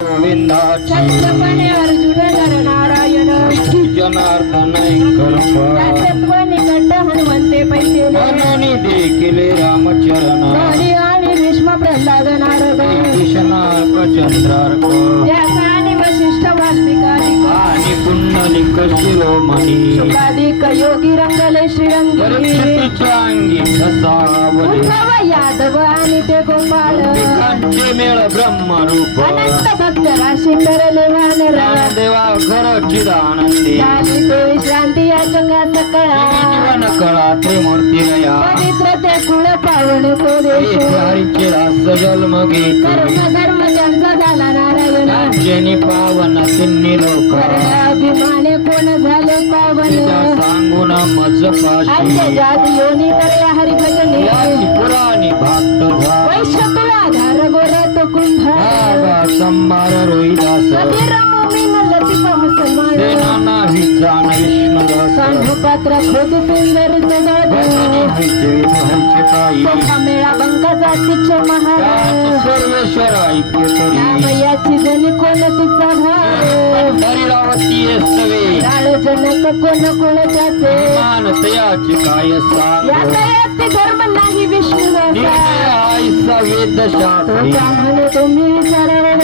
गोविंदाची छत्रपती अर्जुन नरनारायण जनार्दन कृपा सत्व निकट हनुमंते पैसे मनोनी देखील रामचरण बळी आणि भीष्म प्रल्हाद नारद कृष्णार्क चंद्रार्क व्यासानी वशिष्ठ वाल्मिकाधिक आणि पुंडलिक शिरोमणी शुकाधिक योगी रंगले श्रीरंगी परिस्थितीच्या अंगी कसावले उद्धव यादव आणि ते गोपाळ पिकांचे मेळ ब्रह्मरूप अनंत भक्त राशी करले वानर देवा घर चिदानंदी झाली तो विश्रांती या जगा सकळा जीवन कळा त्रिमूर्ती पवित्र ते कुळ पावन तो देश हरिचे रास जन्म घेत कर्म धर्म त्यांचा झाला नारायण राज्याने पावन तिन्ही लोक अभिमाने कोण झाले पावन सांगून मज आजच्या पाशी जात योनी करे हरिभजने याची पुराणी भाक्त वैश्य तुळाधार गोरात कुंभार संभार रोहिदास कबीर मोमीन लतीफ मुसलमान सेना विजान विष्णुदास सांधू पात्र खोद पिंजर सोखा मेळा बंका जातीचे महाराज सर्वेश्वर ऐक्य करी रामयाची जणी कोण तिचा भाव पंढरीरावती सवे राळ जनक कोण कोण त्याचे मान तयाची काय सांग यातायात धर्म नाही विष्णुदासा निर्णय आईसा वेद शास्त्री तो ब्राह्मण तुम्ही विचारावे